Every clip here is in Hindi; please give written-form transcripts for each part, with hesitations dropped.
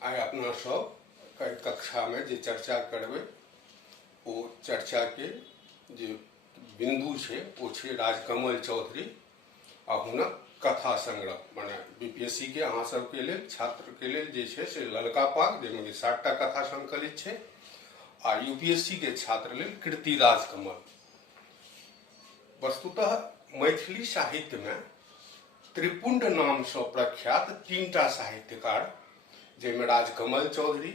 आइ अपना सब कक्षा में जे चर्चा करबै ओ चर्चा के जे बिंदु छै ओ छै राजकमल चौधरी आ हुनक कथा संग्रह माने बीपीएससी के अहाँ सबके लेल छात्र के लेल जे छै से ललका पाग जाहिमे कि 60टा कथा संकलित छै आ यूपीएससी के छात्र लेल कृति राजकमल। वस्तुतः मैथिली साहित्य में त्रिपुंड नाम से प्रख्यात 3टा साहित्यकार जिनमें राजकमल चौधरी,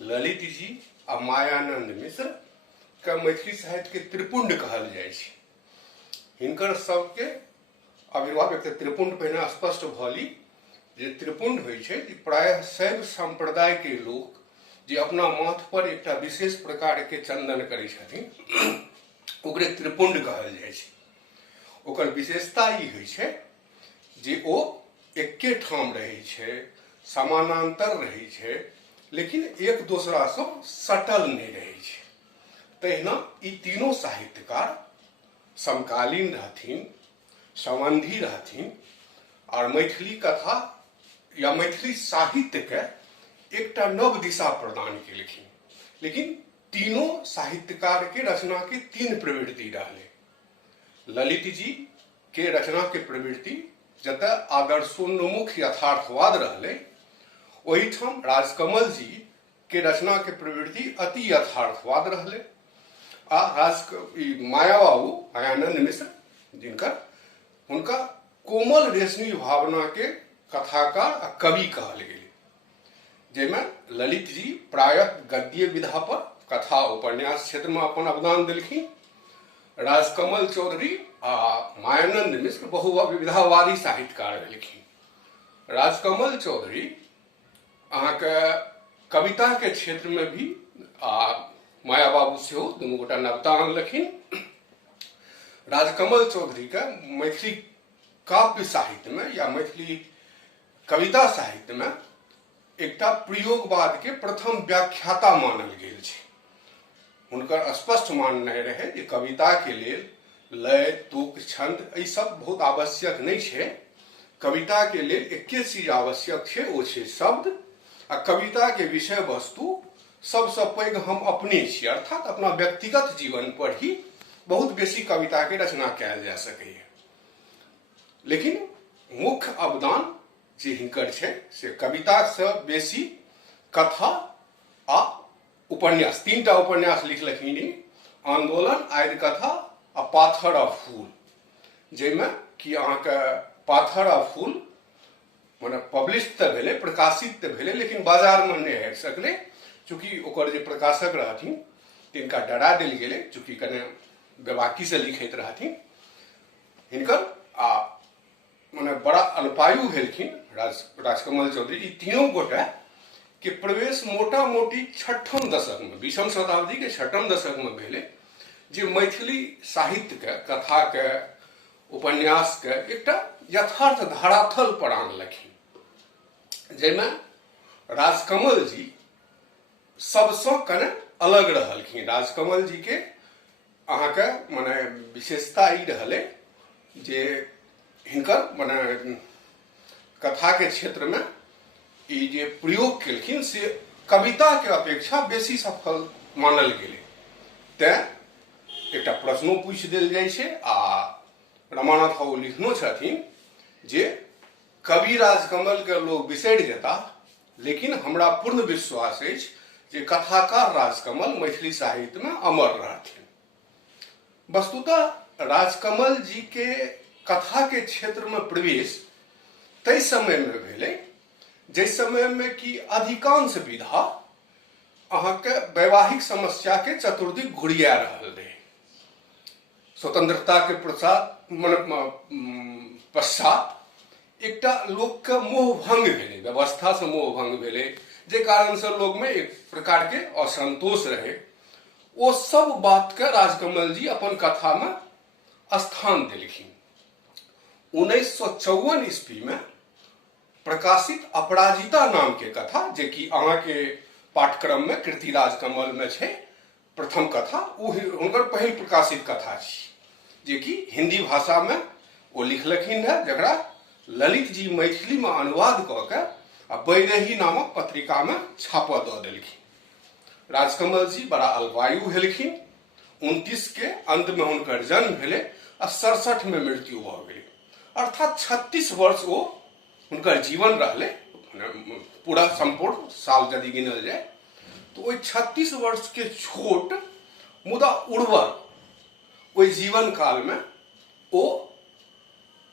ललित जी आ मायानंद मिश्र के मैथिली साहित्य के त्रिपुंड कहल जाय छै। हिनकर सबके आविर्भाव एक त्रिपुंड पहिने स्पष्ट भली जे त्रिपुंड होइ छै कि प्रायः शैव संप्रदाय के लोग जे अपना माथ पर एक विशेष प्रकार के चंदन करै छथिन ओकरे त्रिपुंड कहल जाय छै। ओकर विशेषता ई होइ छै जे ओ एके ठाम रहै छै, समानांतर रहै छै, लेकिन एक दूसरा से सटल नहीं रहै छै। तहिना ई तीनों साहित्यकार समकालीन रहथिन, संबंधी रहथिन और मैथिली कथा या मैथिली साहित्य के एकटा नव दिशा प्रदान केलखिन। लेकिन तीनों साहित्यकार के रचना के 3 प्रवृत्ति रहले। ललित जी के रचना के प्रवृत्ति जत आदर्शोन्मुख यथार्थवाद रहले, वही ठाम राजकमल जी के रचना के प्रवृत्ति अति यथार्थवाद रहले। आ मायानंद मिश्र जिनकर उनका कोमल रेशमी भावना के कथाकार आ कवि कहल गेले, जेमे ललित जी प्रायः गद्य विधा पर कथा उपन्यास क्षेत्र में अपन अवदान देलखिन। राजकमल चौधरी आ मायानंद मिश्र बहुविधावादी साहित्यकार भेलखिन। राजकमल चौधरी अहाँ के कविता के क्षेत्र में भी माया बाबू से दुनू गोटा नवता आनलखिन। राजकमल चौधरी के मैथिली काव्य साहित्य में या मैथिली कविता साहित्य में एकटा प्रयोगवाद के प्रथम व्याख्याता मानल गेल छै। हुनकर स्पष्ट माननाइ रहे जे कविता के लेल लय, तुक, छंद ई सब बहुत आवश्यक नहीं छै। कविता के लेल एके चीज आवश्यक छै, ओ छै शब्द। आ कविता के विषय वस्तु सबसे पैघ हम अपने छी, अर्थात अपना व्यक्तिगत जीवन पर ही बहुत बेसी कविता के रचना कयल जा सकैए। लेकिन मुख्य अवदान जे हिनकर छै से कविता से बेसी कथा आ उपन्यास, 3टा उपन्यास लिखलखिन। आंदोलन, आदि कथा आ पाथर आ फूल, जैमे कि अहाँ के पाथर आ फूल माने पब्लिश तो भेले, प्रकाशित तो भेले, लेकिन बाजार में नहीं आबि सकले चूंकि ओकर जे प्रकाशक रहथिन तिनका डरा देल गेले, चूंकि कने बेबाकी से लिखैत रहथिन। हिनकर माने बड़ा अल्पायु भेलखिन राजकमल चौधरी। ई तीनों गोटा के प्रवेश मोटा मोटी 6ठम दशक में, 20वीं शताब्दी के 6ठम दशक में भेले, जे मैथिली साहित्य के, कथा के, उपन्यास के एकटा यथार्थ धरातल पर आनलखिन, जैमे राजकमल जी सबसे कने अलग रहलखिन। राजकमल जी के अहाँ के माने विशेषता ई रहले जे हिनकर माने कथा के क्षेत्र में ई जे प्रयोग केलखिन से कविता के अपेक्षा बेसी सफल मानल गेले। तें एकटा प्रश्नो पूछ देल जाय छै आ रमानाथ बाबू लिखनो छथिन जे कवि राजकमल के लोग बिसरि जेता, लेकिन हमरा पूर्ण विश्वास अछि जे कथाकार राजकमल मैथिली साहित्य में अमर रहथिन। वस्तुतः राजकमल जी के कथा के क्षेत्र में प्रवेश तय समय में भेले जै समय में कि अधिकांश विधा अहाँ के वैवाहिक समस्या के चतुर्दिक घुरिया रहल रहे। स्वतंत्रता के पश्चात एकटा लोक के मोह भंग भेले, व्यवस्था से मोह भंग भेले, जे कारण से लोग में एक प्रकार के असंतोष रहे। वो सब बात के राजकमल जी अपन कथा में स्थान देलखिन। 1954 ईस्वी में प्रकाशित अपराजिता नाम के कथा, जे कि अहाँ के पाठ्यक्रम में कृति राजकमल में छै प्रथम कथा, वो हुनकर पहिल प्रकाशित कथा छी, जे कि हिंदी भाषा में वो लिखलखिन है, जकरा ललित जी मैथिली में अनुवाद क के आ बैदेही नामक पत्रिका में छापा दऽ देलखिन। राजकमल जी बड़ा अल्पायु भेलखिन। 29 के अंत में हुनकर जन्म भेलै आ 67 में मृत्यु भऽ गेलै। अर्थात 36 वर्ष वो हुनकर जीवन रहलै, पूरा संपूर्ण साल यदि गिनल जाए तो ओहि 36 वर्ष के छोट मुदा उर्वर ओहि जीवन काल में ओ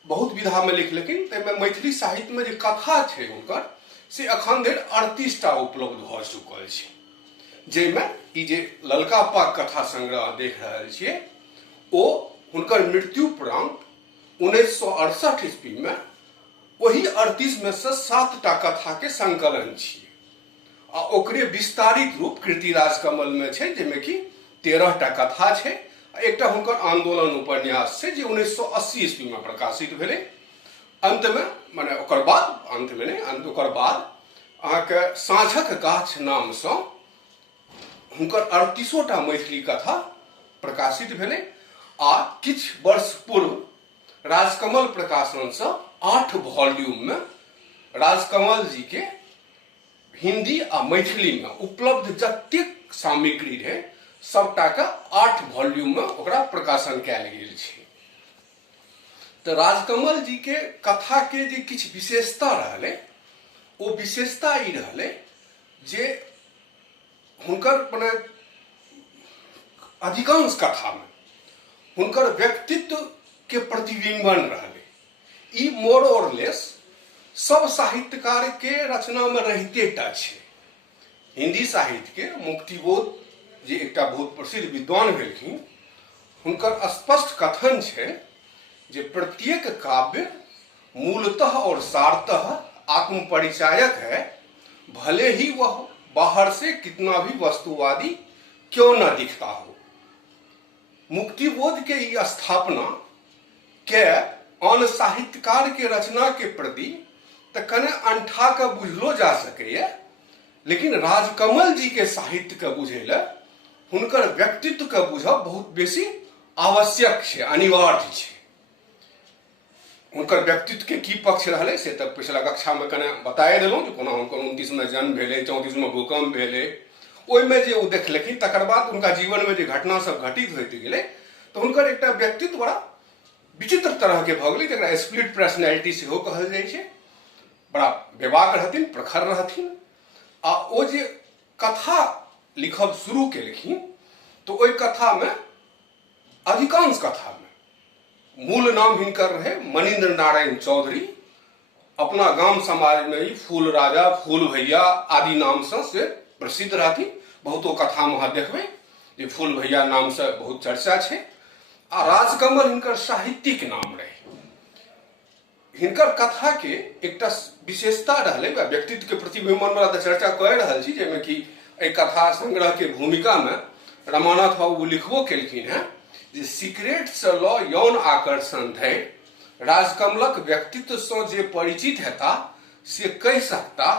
बहुत विधा में लिखलखिन। ताहिमे मैथिली साहित्य में जे कथा छै हुनकर से अखन धरि 38टा उपलब्ध भऽ चुकल छै, जाहिमे ई जे ललका पाग कथा संग्रह देख रहल छियै ओ हुनकर मृत्युपरांत 1968 ईस्वी में वही 38 में से 7टा कथा के संकलन छियै आ ओकरे विस्तारित रूप कृति राजकमल में छै, जाहिमे कि 13टा कथा छै। एकटा हुनकर आंदोलन उपन्यास छै जे 1980 ईस्वी में प्रकाशित भेलै। अंत में माने ओकर बाद अंत में नहीं ओकर बाद अहाँके साँझक गाछ नाम से हुनकर 38टा मैथिली कथा प्रकाशित भेलै आ किछु वर्ष पूर्व राजकमल प्रकाशन से 8 वॉल्यूम में राजकमल जी के हिंदी आ मैथिली में उपलब्ध जतेक सामग्री रहे सबटा के 8 वॉल्यूम में ओकरा प्रकाशन कैल गेल छै। तो राजकमल जी के कथा के जे किछु विशेषता रहलै ओ विशेषता ई रहलै जे हुनकर मने अधिकांश कथा में हुनकर व्यक्तित्व के प्रतिबिंबन रहलै। ई मोर और लेस सब साहित्यकार के रचना में रहिते टा छै। हिंदी साहित्य के मुक्तिबोध जे एकटा बहुत प्रसिद्ध विद्वान भेलखिन हुनकर स्पष्ट कथन छै जे प्रत्येक काव्य मूलतः और सारतः आत्मपरिचायक है, भले ही वह बाहर से कितना भी वस्तुवादी क्यों न दिखता हो। मुक्तिबोध के ई स्थापना के आन साहित्यकार के रचना के प्रति तो कने अंठा के बुझलो जा सकैए, लेकिन राजकमल जी के साहित्य के बुझे ले हुनकर व्यक्तित्व के बुझब बहुत बेसी आवश्यक छै, अनिवार्य छै। हुनकर व्यक्तित्व के की पक्ष रहलै से तक पिछला कक्षा में कने बताए देलहुँ जे कोना हुनकर 29 में जन्म भेलै, 34 में भूकंप भेलै, ओहिमे जे ओ देखलखिन तकर बाद हुनका जीवन में जे घटना सब घटित होइत गेलै तो हुनकर एकटा व्यक्तित्व बड़ा विचित्र तरह के भऽ गेलै, जकरा स्प्लिट पर्सनैलिटी सेहो कहल जाइ छै। बड़ा बेबाक रहथिन, प्रखर रहथिन आ ओ जे कथा लिखब शुरू केलखिन तो ओहि कथा में अधिकांश कथा में मूल नाम हिनकर रहे मनीन्द्र नारायण चौधरी। अपना गाम समाज में ही फूल राजा, फूल भैया आदि नाम से प्रसिद्ध रहथिन। बहुतो कथा में अहाँ देखबै जे फूल भैया नाम से बहुत चर्चा छै। आ राजकमल हिनकर साहित्यिक नाम रहे। हिनकर कथा के एकटा विशेषता रहलै वा व्यक्तित्व के प्रतिबिंबन वाला तऽ चर्चा कऽ रहल छी, जाहिमे कि एहि कथा संग्रह के भूमिका में रमानाथ बाबू लिखबो केलखिन हैं जे सीक्रेट से लऽ यौन आकर्षण धरि राजकमलक व्यक्तित्व से जे परिचित हेता से कहि सकता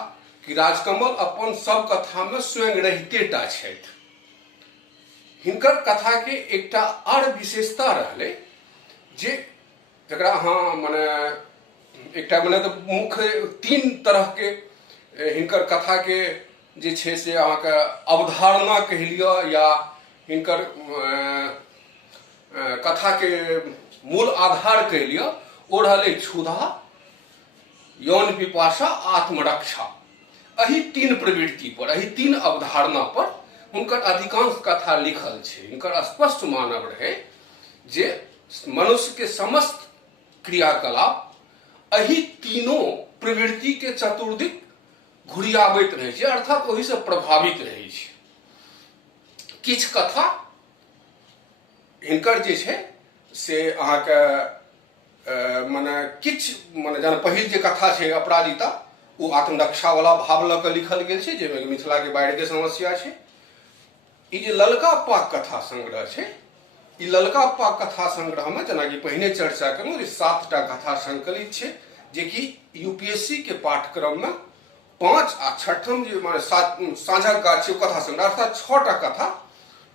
कि राजकमल अपन सब कथा में स्वयं रहिते टा छथि। हिनकर कथा के एकटा और विशेषता रहलै जे जकरा अहाँ मने एकटा मने तऽ मुख्य 3 तरह के हिनकर कथा के जे छै से अहाँके अवधारणा कहि लिअ या हिनकर कथा के मूल आधार कहि लिअ, ओ रहलै क्षुधा, यौन पिपासा, आत्मरक्षा। एही 3 प्रवृत्ति पर, एही 3 अवधारणा पर हुनकर अधिकांश कथा लिखल छै। हिनकर स्पष्ट मानब रहे जे मनुष्य के समस्त क्रियाकलाप एही तीनों प्रवृत्ति के चतुर्दिक घुरियाबैत रहै छै, अर्थात ओही से प्रभावित रहै छै। किछ कथा हिनकर जे छै से अहाँके मने किछ मने जेना पहिल जे कथा छै अपराजिता, ओ आत्मरक्षा वाला भाव लऽ कऽ लिखल गेल छै, जाहिमे मिथिला के बाढ़ि के समस्या छै। ई जे ललका पाग कथा संग्रह छै, ई ललका पाग कथा संग्रह में जेना कि पहिने चर्चा केलहुँ जे 7टा कथा संकलित छै, जे कि यूपीएससी के पाठ्यक्रम में 5 आ 6ठम जे माने साँझक गाछ कथा संग्रह अर्थात 6टा कथा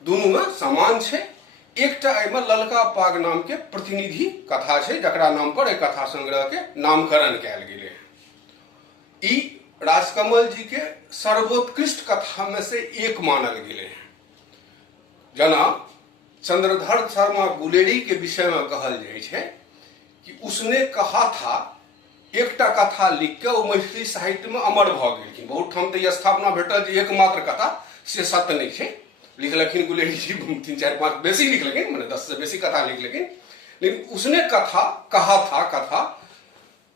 दुनू में समान छै। एकटा एहिमे ललका पाग नाम के प्रतिनिधि कथा छै, जकरा नाम पर एहि कथा संग्रह के नामकरण कैल गेलै। ई राजकमल जी के सर्वोत्कृष्ट कथा में से एक मानल गेले हैं। जना चंद्रधर शर्मा गुलेरी के विषय में कहल जाए छे कि उसने कहा था, एकटा कथा लिख के वो मैथिली साहित्य में अमर भ गेलखिन। बहुत ठाम तो स्थापना भेटल जे एकमात्र कथा से सत्य नहीं है, लिखलखिन गुलेरी जी 3-4-5 बेसी लिखलखिन, मैंने 10 से बेसी कथा लिखलखिन, लेकिन उसने कथा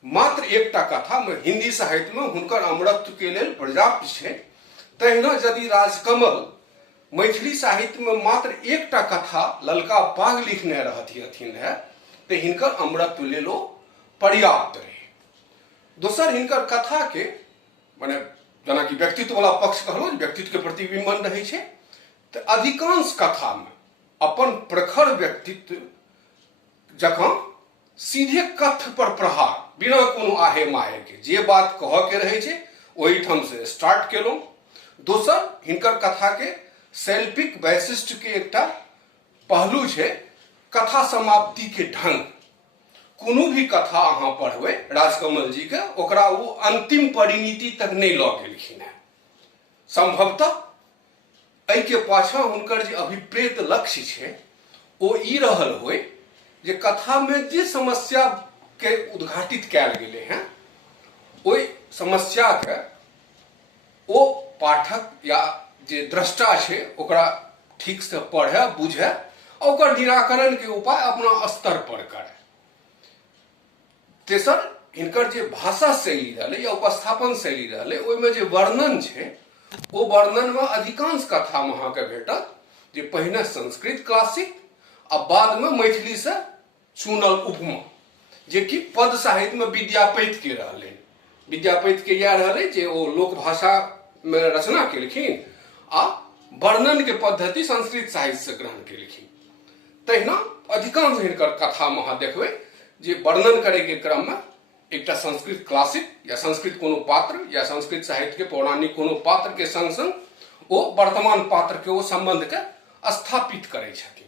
मात्र एकटा कथा में हिंदी साहित्य में हुनकर अमरत्व के लिए पर्याप्त है। तहिना यदि राजकमल मैथिली साहित्य में मात्र एकटा कथा ललका पाग लिखने रहथिन है तो हिनकर अमरत्व ले लो पर्याप्त रहे। दोसर हिनकर कथा के माने जना कि व्यक्तित्व वाला पक्ष कहलो, व्यक्तित्व के प्रतिबिंबन रहे छे, तो अधिकांश कथा में अपन प्रखर व्यक्तित्व जखन सीधे कथ पर प्रहार बिना कोनो आहे माहे के जे बात कह के रहे छे ओही ठाम से स्टार्ट केलो। दोसर हिनकर कथा के शैल्पिक वैशिष्ट के एकटा पहलू छे कथा समाप्ति के ढंग। कोनो भी कथा अहाँ पढ़बै राजकमल जी के ओकरा वो अंतिम परिणति तक नहीं लऽ गेलखिन है। संभवतः एहि के पाछा हुनकर जे अभिप्रेत लक्ष्य छे ओ ई रहल होय जे कथा में जे समस्या के उद्घाटित कैल गेले हैं ओहि समस्या के ओ पाठक या जे दृष्टा छे ओकरा ठीक से पढ़े बुझे और ओकर निराकरण के उपाय अपना स्तर पर करे। तेसर हिनकर जे भाषा शैली रहले या उपस्थापन शैली रहले ओहिमे जे वर्णन छे ओ वर्णन में अधिकांश कथा में अहाँके भेटत जे पहिने संस्कृत क्लासिक आ बाद में मैथिली से चुनल उपमा, जे कि पद साहित्य में विद्यापति के रहले। विद्यापति के यह रहले जे ओ लोक भाषा में रचना केलखिन आ वर्णन के पद्धति संस्कृत साहित्य से ग्रहण केलखिन। तहिना अधिकांश हिनकर कथा में अहाँ देखबै जे वर्णन करे के क्रम में एकटा संस्कृत क्लासिक या संस्कृत कोनो पात्र या संस्कृत साहित्य के पौराणिक कोनो पात्र के संग संग ओ वर्तमान पात्र के ओ संबंध के स्थापित करे छथिन।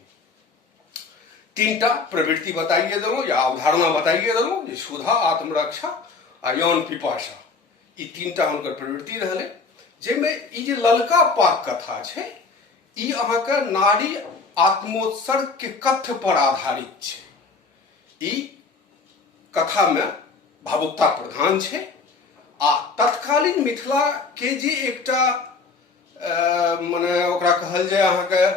3टा प्रवृत्ति बताइए देलो या अवधारणा बताइए देलो जे क्षुधा, आत्मरक्षा आ यौन पिपासा, ई 3टा हुनकर प्रवृत्ति रहले। जेमे ई जे ललका पाग कथा छे ई अहाँके नारी आत्मोत्सर्ग के कथ्य पर आधारित छे। ई कथा में भावुकता प्रधान छे आ तत्कालीन मिथिला के जे एकटा माने ओकरा कहल जाय अहाँके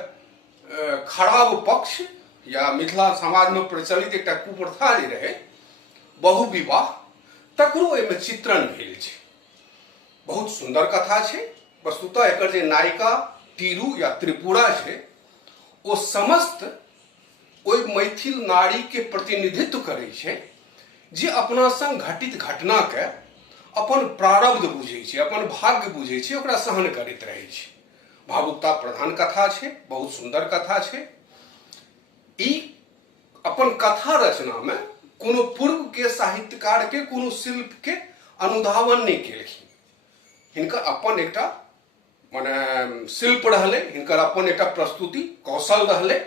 खराब पक्ष या मिथिला समाज में प्रचलित एकटा कुप्रथा जे रहे बहुविवाह, तकरो एहिमे चित्रण भेल छे। बहुत सुंदर कथा छे। वस्तुतः एकर जे नायिका तीरू या त्रिपुरा छे ओ समस्त ओइ मैथिल नारी के प्रतिनिधित्व करे छे जे अपना संग घटित घटना के अपन प्रारब्ध बुझे छे, अपन भाग्य बुझे छे, ओकरा सहन करैत रहे छे। भावुकता प्रधान कथा छे, बहुत सुंदर कथा छे। ई अपन कथा रचना में कोनो पूर्व के साहित्यकार के कोनो शिल्प के अनुधावन नहीं केलखिन। हिनकर अपन एकटा माने शिल्प रहले, हिनकर अपन एकटा प्रस्तुति कौशल रहले।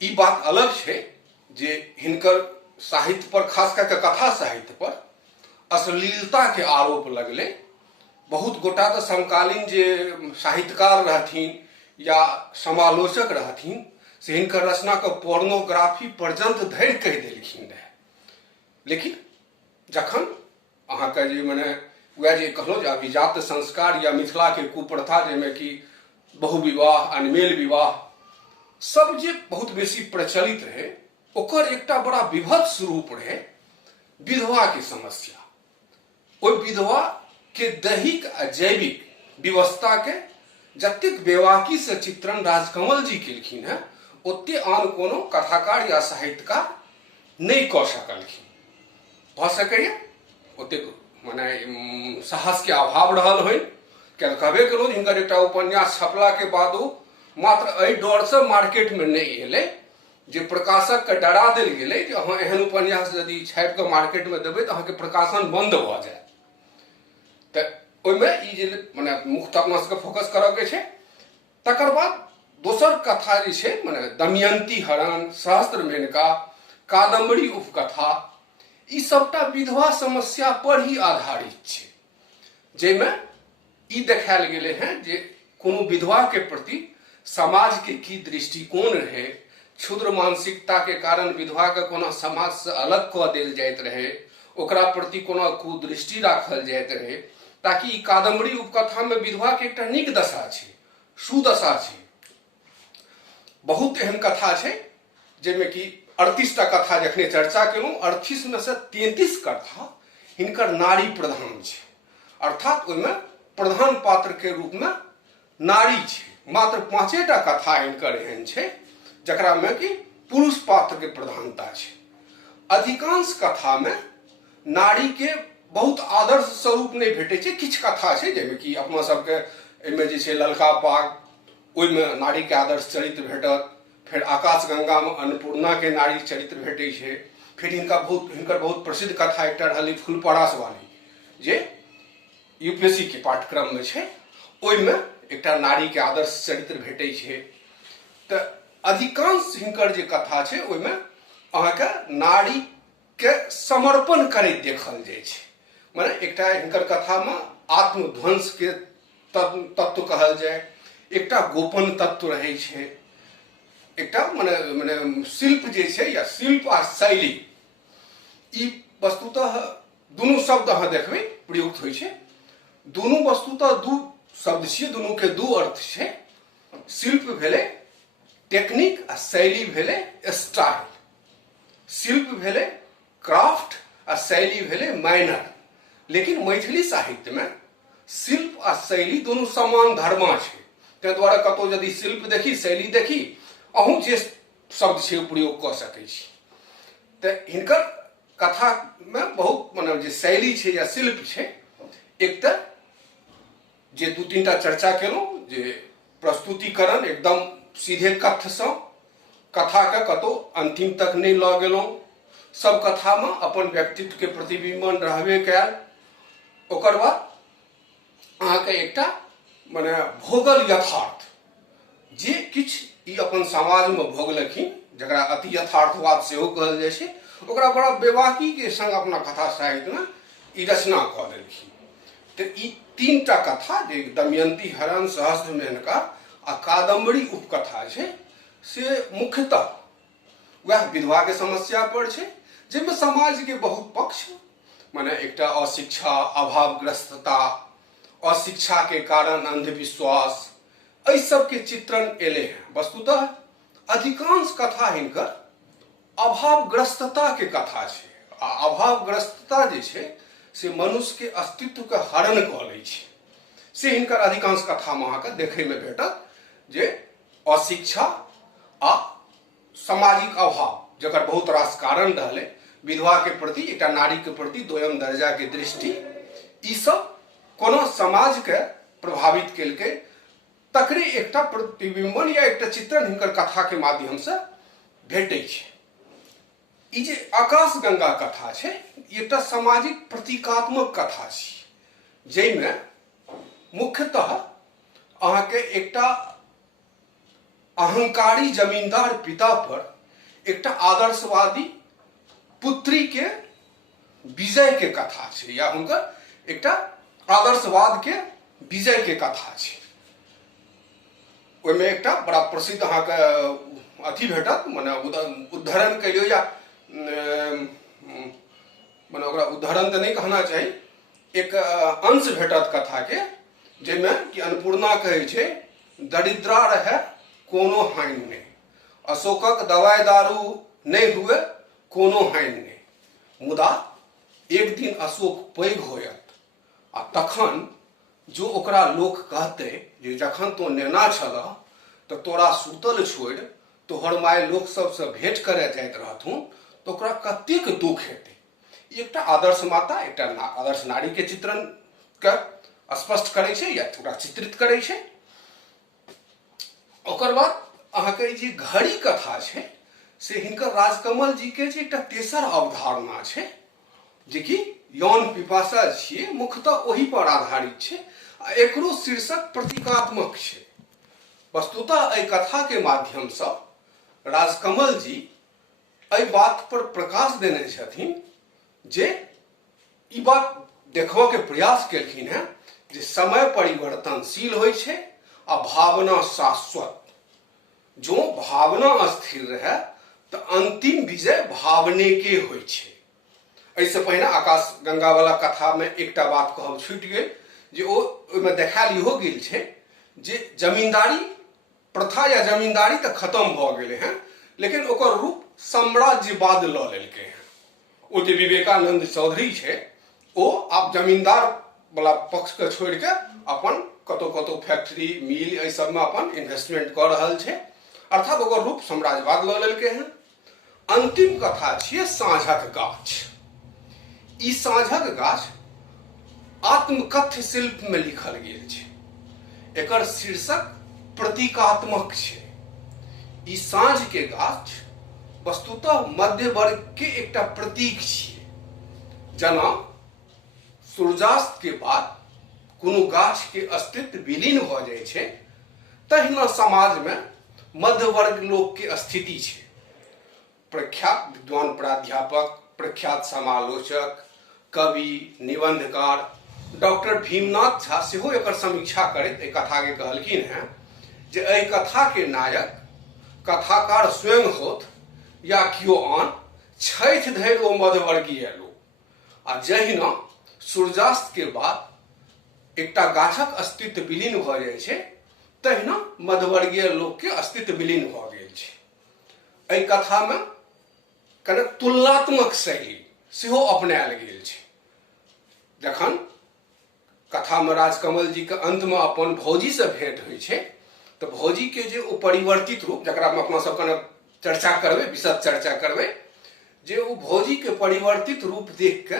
ई बात अलग छे जे हिनकर साहित्य पर, खास करके कथा साहित्य पर अश्लीलता के आरोप लगले। बहुत गोटा तो समकालीन जे साहित्यकार रहथिन या समालोचक रहथिन से हिनकर रचना के पोर्नोग्राफी पर्यंत धरि कहि देलखिन रहे। लेकिन जखन अहाँके जे मने वह जे कहलो जे अभिजात संस्कार या मिथिला के कुप्रथा जेमे कि बहुविवाह, अनमेल विवाह सब जे बहुत बेसी प्रचलित रहे, ओकर एकटा बड़ा विभत्स रूप रहे विधवा की समस्या। ओइ विधवा के दैहिक आ जैविक व्यवस्था के जतेक बेवाकी से चित्रण राजकमल जी केलखिन है ओते आन कोनो कथाकार या साहित्यकार नहीं कऽ सकलखिन। भऽ सकैए ओतेक माने साहस के अभाव रहल होइ, क्या कहबे केलहुँ हिनकर एकटा उपन्यास छपला के बादो मात्र एहि डर से मार्केट में नहीं एलै जे प्रकाशक के डरा देल गेलै जे अहाँ एहन उपन्यास यदि छापि के मार्केट में देबै तऽ अहाँके प्रकाशन बंद भऽ जायत। तऽ ओहिमे ई जे माने मुख्य अपना सबके फोकस करऽ के छै। तकर बाद दोसर कथा जे छै माने दमयंती हरण, सहस्त्र मेनका, कादम्बरी उपकथा, ई सबटा विधवा समस्या पर ही आधारित छै। जैमे ई देखायल गेले हैं जे कोनो विधवा के प्रति समाज के की दृष्टिकोण रहे, क्षुद्र मानसिकता के कारण विधवा के कोना समाज से अलग कऽ देल जाइत रहे, ओकरा प्रति कोना कुदृष्टि राखल जाइत रहे, ताकि ई कादम्बरी उपकथा में विधवा के एकटा नीक दशा छै, सुदशा छै। बहुत एहन कथा छै जैमे कि 38टा कथा जखने चर्चा केलहुँ, 38 में से 33 कथा हिनकर नारी प्रधान छै, अर्थात ओहिमे प्रधान पात्र के रूप में नारी छै। मात्र 5टा कथा हिनकर एहन छै जकरा में कि पुरुष पात्र के प्रधानता छै। अधिकांश कथा में नारी के बहुत आदर्श स्वरूप नहीं भेटे छै। किछ कथा छै जैमे कि अपना सबके एहिमे जे छै ललका पाग, ओहिमे नारी के आदर्श चरित्र भेटत। फिर आकाशगंगा में अन्नपूर्णा के नारी चरित्र भेटे छै। फिर हिनकर बहुत प्रसिद्ध कथा एकटा रहलै फूलपरास वाली जे यूपीएससी के पाठ्यक्रम में छै, ओहिमे एकटा नारी के आदर्श चरित्र भेटे छै। तो अधिकांश हिनकर जे कथा छै ओहिमे अहाँके नारी के समर्पण करैत देखल जाइ छै। माने एकटा हिनकर कथा में आत्मध्वंस के तत्व कहल जाए, एकटा गोपन तत्व रहे छै, एकटा माने शिल्प जे छै या शिल्प आ शैली, ई वस्तुतः दुनू शब्द अहाँ देखबै प्रयुक्त होइ छै। दुनू वस्तुतः दू शब्द छियै, दुनू के दू अर्थ छै। शिल्प भेलै टेक्निक आ शैली भेलै स्टाइल। शिल्प भेलै क्राफ्ट आ शैली भेलै मैनर। लेकिन मैथिली साहित्य में शिल्प आ शैली दुनू समान धर्मा छै। ताहि दुआरे कतौ यदि शिल्प देखी शैली देखी, अहूँ जे शब्द छै प्रयोग कऽ सकै छी। तऽ हिनकर कथा में बहुत माने जे शैली छै या शिल्प छै, एक तऽ जे 2-3टा चर्चा केलहुँ जे प्रस्तुतिकरण एकदम सीधे कथ्यसँ कथा के कतौ अंतिम तक नहीं लऽ गेलहुँ। सब कथा में अपन व्यक्तित्व के प्रतिबिंबन रहबे कैल। ओकर बाद अहाँके एकटा माने भोगल यथार्थ, जे किछ ई अपन समाज में भोगलखिन, जकरा अति यथार्थवाद सेहो कहल जाइ छै, ओकरा बड़ा बेबाकी के संग अपना कथा साहित्य में ई रचना कऽ देलखिन। तो ई 3टा कथा जे दमयंती, हरण, सहस्त्र मेनका आ कादम्बरी उपकथा छै, से मुख्यतः वह विधवा के समस्या पर छै, जिसमें समाज के बहुत पक्ष माने एकटा अशिक्षा, अभावग्रस्तता, अशिक्षा के कारण अंधविश्वास, एहि सब के चित्रण एले हैं। वस्तुतः अधिकांश कथा हिनकर अभावग्रस्तता के कथा छै। अभावग्रस्तता जे छै से मनुष्य के अस्तित्व के हरण कऽ लै छै। से हिनकर अधिकांश कथा में अहाँके देखै में भेटत जे अशिक्षा आ सामाजिक अभाव, जकर बहुत रास कारण रहलै, विधवा के प्रति, एकटा नारी के प्रति दोयम दर्जा के दृष्टि, ई सब कोनो समाज के प्रभावित केलकै, तकरे एकटा प्रतिबिंबन या एकटा चित्रण हिनकर कथा के माध्यम से भेटै छै। ई जे आकाशगंगा कथा छै, एकटा सामाजिक प्रतीकात्मक कथा छै, जैमे मुख्यतः अहाँके एकटा अहंकारी जमींदार पिता पर एकटा आदर्शवादी पुत्री के विजय के कथा छै, या हुनकर एकटा आदर्शवाद के विजय के कथा छै। ओहिमे एकटा बड़ा प्रसिद्ध अहाँके अथी भेटत, माने उद्धरण कहियो या माने ओकरा उद्धरण तऽ नहीं कहना चाही, एक अंश भेटत कथा के, जैमे कि अन्नपूर्णा कहै छै, दरिद्रा रहे कोनो हानि नहीं, अशोकक दवाई दारू नहीं हुए कोनो हानि नहीं, मुदा एक दिन अशोक पैघ होयत आ तखन जो ओकरा लोक कहते जे जखन तो नेना छलह तो तोरा सुतल छोड़ तोहर माय लोक सबसे भेंट करे जाइत रहथुन, तो ओकरा कतेक दुख हेतै। एकटा आदर्श माता, एकटा आदर्श नारी के चित्रण के स्पष्ट करे छै या ओकरा चित्रित करे छै। ओकर बाद अहाँके जे घड़ी कथा छै, से हिनकर राजकमल जी के जे एकटा तेसर अवधारणा छै, जे कि यौन पिपासा छियै, मुख्यतः ओही पर आधारित छै। एकरो शीर्षक प्रतीकात्मक छै। वस्तुतः एहि कथा के माध्यम से राजकमल जी एहि बात पर प्रकाश देने छथिन जे ई बात देखबा के प्रयास केलखिन हैं जे समय परिवर्तनशील होइ छै आ भावना शाश्वत। जो भावना स्थिर रहे तो अंतिम विजय भावने के होइ छै। एहिसँ पहिने आकाश गंगा वाला कथा में एकटा बात कहब छूटि गेल जे ओहिमे देखायल इहो गेल छै जे जमींदारी प्रथा या जमींदारी तो खत्म भ गेलै हैं, लेकिन ओकर रूप साम्राज्यवाद ल लेलकै हैं। ओ जे विवेकानंद चौधरी छै ओ आब जमींदार वाला पक्ष के छोड़ के अपन कतौ कतौ फैक्ट्री मिल एहि सब में अपन इन्वेस्टमेंट कर रहल छै, अर्थात ओकर रूप साम्राज्यवाद ल लेलकै हैं। अंतिम कथा छियै साँझक गाछ। ई साँझक गाछ आत्मकथ्य शिल्प में लिखल गेल छै। एकर शीर्षक प्रतीकात्मक छै। ई साँझ के गाछ वस्तुतः मध्य वर्ग के एकटा प्रतीक छियै। जना सूर्यास्त के बाद कोनो गाछ के अस्तित्व विलीन भ जाइ छै, तहिना समाज में मध्य वर्ग लोक के स्थिति छै। प्रख्यात विद्वान प्राध्यापक, प्रख्यात समालोचक, कवि, निबंधकार डॉक्टर भीमनाथ झा सेहो एकर समीक्षा करैत एहि कथा के कहलखिन हैं जे एहि कथा के नायक कथाकार स्वयं होथ या कियो आन, छठि धरि ओ मध्यवर्गीय लोक। आ जहिना सूर्यास्त के बाद एकटा गाछक अस्तित्व विलीन भ जाइ छै, तहिना मध्यवर्गीय लोक के अस्तित्व विलीन भ गेल छै। एहि कथा में कने तुलनात्मक शैली सेहो अपनायल गेल छै। जखन कथा में राजकमल जी के अंत में अपन भौजी से भेंट होइ छै तो भौजी के जे ओ परिवर्तित रूप, जकरा में अपना सब कने चर्चा करबै, विशद चर्चा करबै, जे ओ भौजी के परिवर्तित रूप देख के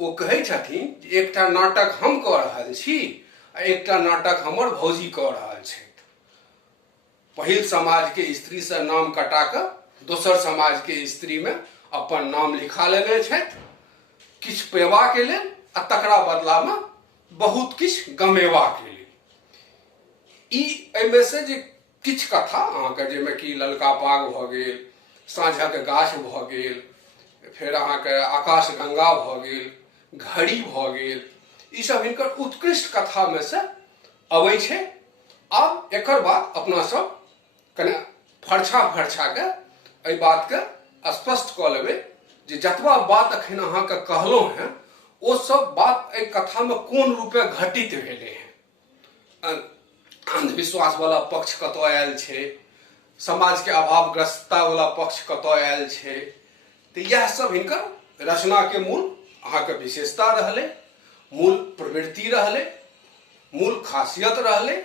ओ कहै छथिन जे एकटा नाटक हम कऽ रहल छी आ एकटा नाटक हमर भौजी कऽ रहल छथि। पहिल समाज के स्त्री से नाम कटा कऽ दोसर समाज के स्त्री में अपन नाम लिखा लेने छथि, किछु पेबाक लेल आ तकरा बदला में बहुत किछु गमेबाक लेल। ई एहिमे से जे किछु कथा अहाँके जाहिमे कि ललका पाग भ गेल, साँझक गाछ भ गेल, फेर अहाँके आकाश गंगा भ गेल, घड़ी भ गेल, ई सब हिनकर उत्कृष्ट कथा में से अबै छै। आब एकर बाद अपना सब कने फरछा फरछा के एहि बात के स्पष्ट कऽ लेबै जे जतबा बात अखन अहाँके कहलहुँ हैं ओ सब बात एहि कथा में कोन रूपे घटित भेलै हैं। अंधविश्वास वाला पक्ष कतऽ आयल छै, समाज के अभावग्रस्तता वाला पक्ष कतऽ आयल छै, तो यह सब हिनकर रचना के मूल अहाँके विशेषता रहलै, मूल प्रवृत्ति रहलै, मूल खासियत रहलै।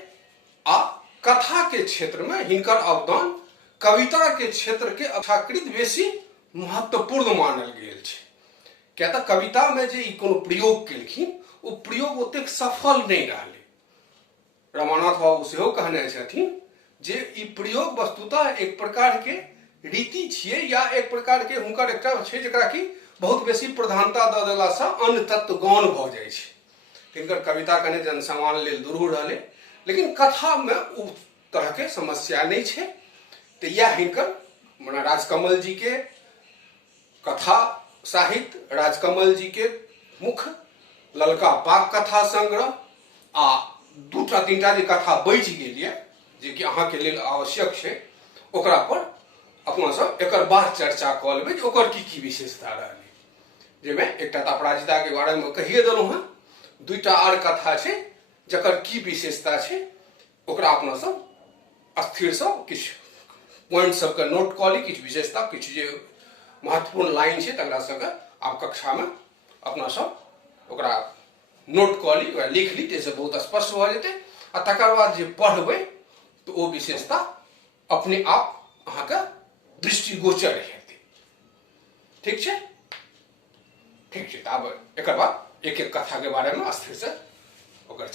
आ कथा के क्षेत्र में हिनकर अवदान कविता के क्षेत्र के अपेक्षाकृत बेसी महत्वपूर्ण मानल गेल छै। क्या तऽ कविता में जे ई कोनो प्रयोग केलखिन ओ प्रयोग ओतेक सफल नहीं रहलै। रमानाथ बाबू सेहो कहने छथिन जे ई प्रयोग वस्तुतः एक प्रकार के रीति छियै या एक प्रकार के हुनकर एकटा छै जकरा कि बहुत बेसी प्रधानता दऽ देलासँ अन्य तत्व गौण भऽ जाइ छै। हिनकर कविता कने जनसम्मान लेल दुरूह रहलै, लेकिन कथा में ओ तरह के समस्या नहीं छै। तो यह हिनकर मने राजकमल जी के कथा साहित्य, राजकमल जी के मुख्य ललका पाग कथा संग्रह आ दूटा तीनटा जे कथा बचि गेल ये जे कि अहाँके लेल आवश्यक छै, ओकरा पर अपना सब एकर बाद चर्चा कऽ लेबै जे ओकर की विशेषता रहलै। जाहिमे एकटा तऽ अपराजिता के बारे में कहिए देलहुँ हैं, दूटा आर कथा छै जकर की विशेषता छै ओकरा अपना सब स्थिर से किछु पॉइंट सबके नोट कऽ ली, किछु विशेषता, किछु जे महत्वपूर्ण लाइन छै तकरा सबके आब कक्षा में अपना सब ओकरा नोट कऽ ली, ओकरा लिख ली, जाहिसँ बहुत स्पष्ट भऽ जेतै। आ तकर बाद जे पढ़बै तो ओ विशेषता अपने आप अहाँके दृष्टिगोचर हेतै। ठीक छै, ठीक छै। तऽ आब एकर बाद एक एक कथा के बारे में स्थिर से ओकर